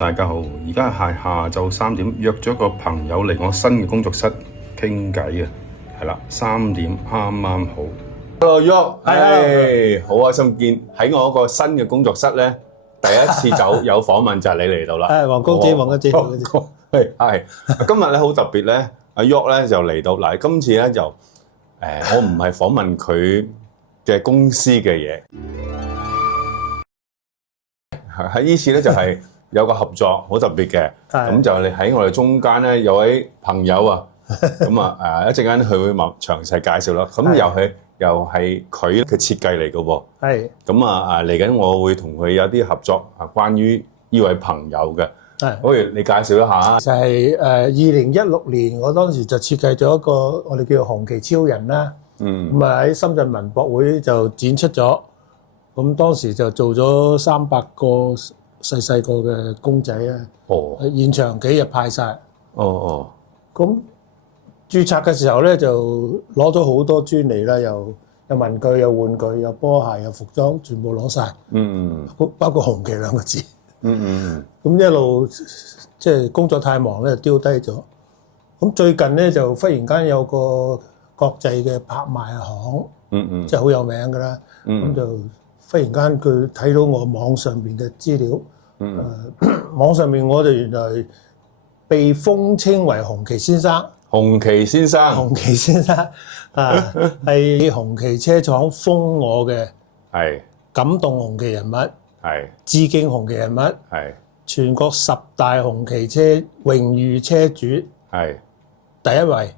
大家好，而家係下晝3點，約咗個朋友嚟我新嘅工作室傾偈啊，係啦，3點啱啱好。Hello York，好開心見喺我嗰個新嘅工作室咧，第一次有訪問就係你嚟到啦。黃公子，係今日咧好特別咧，阿 York 咧就嚟到嗱，今次咧就我唔係訪問佢嘅公司嘅嘢，喺呢次咧就係有個合作好特別嘅，咁就你喺我哋中間咧有位朋友啊，咁啊一陣間佢會詳細介紹啦，咁又係佢嘅設計嚟嘅喎，係咁嚟緊我會同佢有啲合作關於呢位朋友嘅，不如你介紹一下。就係2016年，我當時就設計咗一個我哋叫做紅旗超人啦，咁喺深圳文博會就展出咗，咁當時就做咗300個細個嘅公仔啊，現場幾日派晒。咁註冊嘅時候咧，就攞咗好多專利啦，有文具、有玩具、有波鞋、有服裝，全部攞晒。包括紅旗2個字。咁一路即係工作太忙咧，丟低咗。咁最近咧就忽然間有個國際嘅拍賣行，即係好有名㗎啦。咁就忽然間佢睇到我網上邊嘅資料，網上面我哋原來被封稱為紅旗先生。紅旗先生係紅旗車廠封我嘅，感動紅旗人物，致敬紅旗人物，全國10大紅旗車榮譽車主，第一位。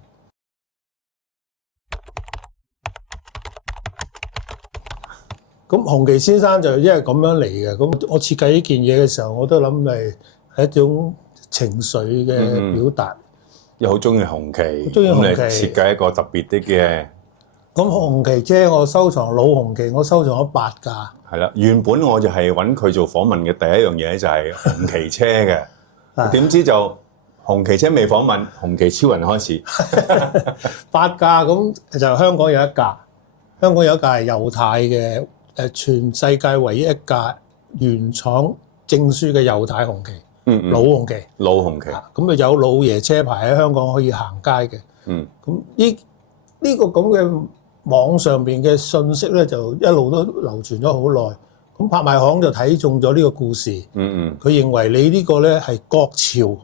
咁紅旗先生就因為咁樣嚟嘅，咁我設計呢件嘢嘅時候，我都諗係一種情緒嘅表達。又好中意紅旗，咁你設計一個特別啲嘅。咁紅旗車我收藏老紅旗，我收藏咗8架。係啦，原本我就係揾佢做訪問嘅第一樣嘢就係紅旗車嘅，點知就紅旗車未訪問，紅旗超人開始。8架，咁就香港有1架，香港有一架係猶太嘅，全世界唯一一架原廠證書嘅猶太紅旗。老紅旗，咁有老爺車牌喺香港可以行街嘅。咁呢個咁嘅網上邊嘅信息咧，就一路都流傳咗好耐。咁拍賣行就睇中咗呢個故事。佢認為你呢個咧係國潮，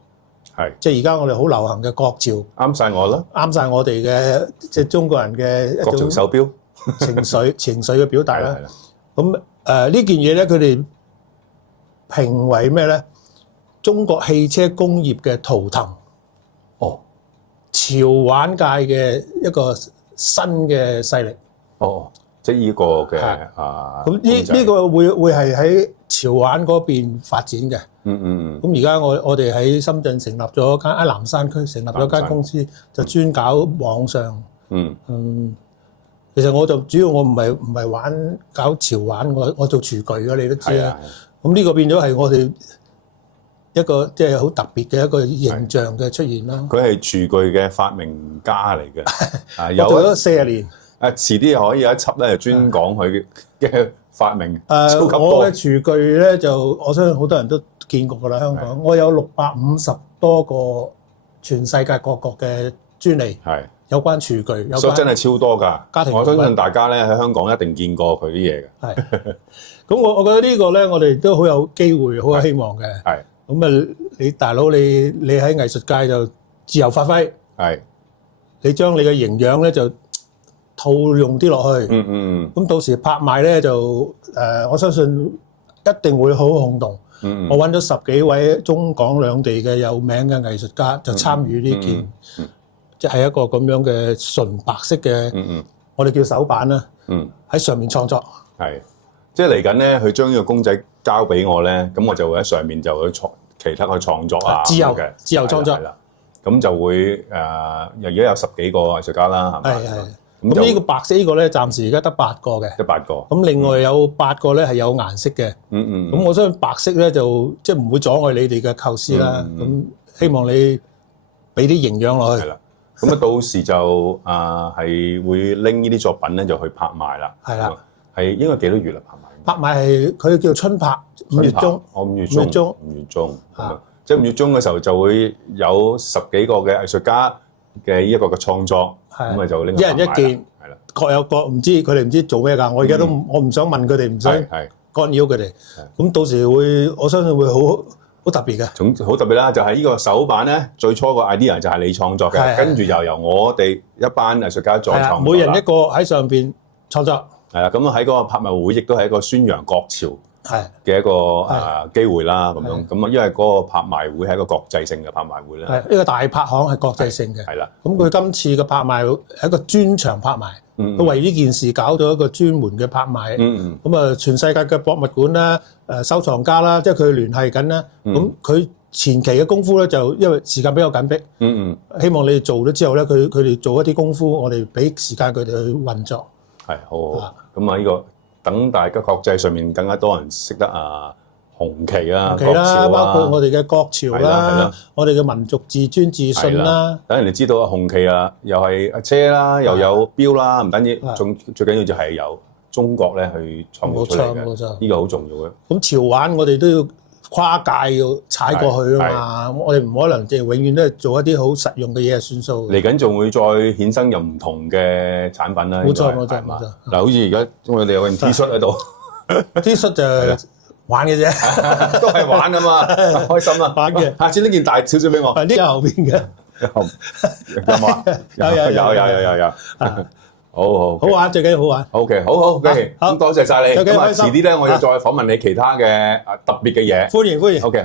即係而家我哋好流行嘅國潮，啱晒我啦，啱晒我哋嘅即係中國人嘅一種國潮手錶情緒嘅表達啦。咁呢件嘢咧，佢哋評為咩咧？中國汽車工業嘅圖騰，潮玩界嘅一個新嘅勢力。即係呢個嘅咁呢個會係喺潮玩嗰邊發展嘅。咁而家我哋喺深圳成立咗間喺南山區成立咗間公司，就專搞網上。其實我就主要我唔係搞潮玩，我做廚具嘅，你都知啦。咁呢個變咗係我哋一個即係好特別嘅一個形象嘅出現啦。佢係廚具嘅發明家嚟嘅，我做咗40年。遲啲可以有一輯咧，專講佢嘅發明。超級多。我嘅廚具咧就我相信好多人都見過㗎啦，香港。我有650多個全世界各國嘅專利，有關廚具，所以真係超多㗎。家庭，我相信大家咧喺香港一定見過佢啲嘢嘅。咁我覺得呢個咧，我哋都好有機會，好有希望嘅。咁你大佬你喺藝術界就自由發揮，你將你嘅營養咧就套用啲落去，咁到時拍賣咧就我相信一定會好轟動。我揾咗10幾位中港兩地嘅有名嘅藝術家就參與呢件，即係一個咁樣嘅純白色嘅，我哋叫手板啦，喺上面創作。即係嚟緊咧，佢將呢個公仔交俾我咧，咁我就會喺上面就去其他嘅創作啊，自由創作。咁就會而家有10幾個藝術家啦，係咪？咁呢個白色呢個咧，暫時而家得8個嘅，得8個。咁另外有8個咧係有顏色嘅。咁我相信白色咧就即係唔會阻礙你哋嘅構思啦。咁希望你俾啲營養落去。係啦。咁到時就係會拎呢啲作品咧就去拍賣啦。係啦。係應該幾多月啦？拍賣應拍賣係佢叫春拍，5月中，我5月5月中5月中，即係5月中嘅時候就會有10幾個嘅藝術家嘅一個嘅創作，咁啊就拎一人一件，係啦，各有各，唔知佢哋唔知做咩㗎。我而家都我唔想問佢哋，唔想干擾佢哋。咁到時會，我相信會好特別嘅。總好特別啦，就係呢個手板咧，最初個 idea 就係你創作嘅，跟住又由我哋一班藝術家再創作，每人一個喺上邊創作。係啦，咁喺嗰個拍賣會亦都係一個宣揚國潮嘅一個機會啦，咁樣咁啊，因為嗰個拍賣會係一個國際性嘅拍賣會咧，係呢個大拍行係國際性嘅，係啦。咁佢今次嘅拍賣係一個專場拍賣，佢為呢件事搞咗一個專門嘅拍賣，咁啊全世界嘅博物館啦、收藏家啦，即係佢聯繫緊啦，咁佢前期嘅功夫咧就因為時間比較緊迫，希望你哋做咗之後咧，佢哋做一啲功夫，我哋俾時間佢哋去運作。係好，咁啊呢個等大家國際上面更加多人識得紅旗啊、國潮啊，包括我哋嘅國潮啦，我哋嘅民族自尊自信啦，等人哋知道紅旗啊，又係車啦，又有標啦，唔單止，仲最緊要就係由中國咧去創造出嚟嘅，冇錯，呢個好重要嘅。咁潮玩我哋都要跨界要踩過去啊嘛，我哋唔可能淨係永遠都係做一啲好實用嘅嘢算數。嚟緊仲會再衍生有唔同嘅產品啦。冇錯。嗱，好似而家我哋有件 T 恤喺度，T 恤就玩嘅啫，都係玩㗎嘛，開心啊！玩嘅。下次呢件大少少俾我。呢後邊嘅有冇啊？有。好玩，最緊要好玩。OK， 好，咁多謝晒你。咁啊，遲啲咧，我要再訪問你其他嘅特別嘅嘢。歡迎。OK，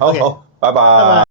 好，拜拜。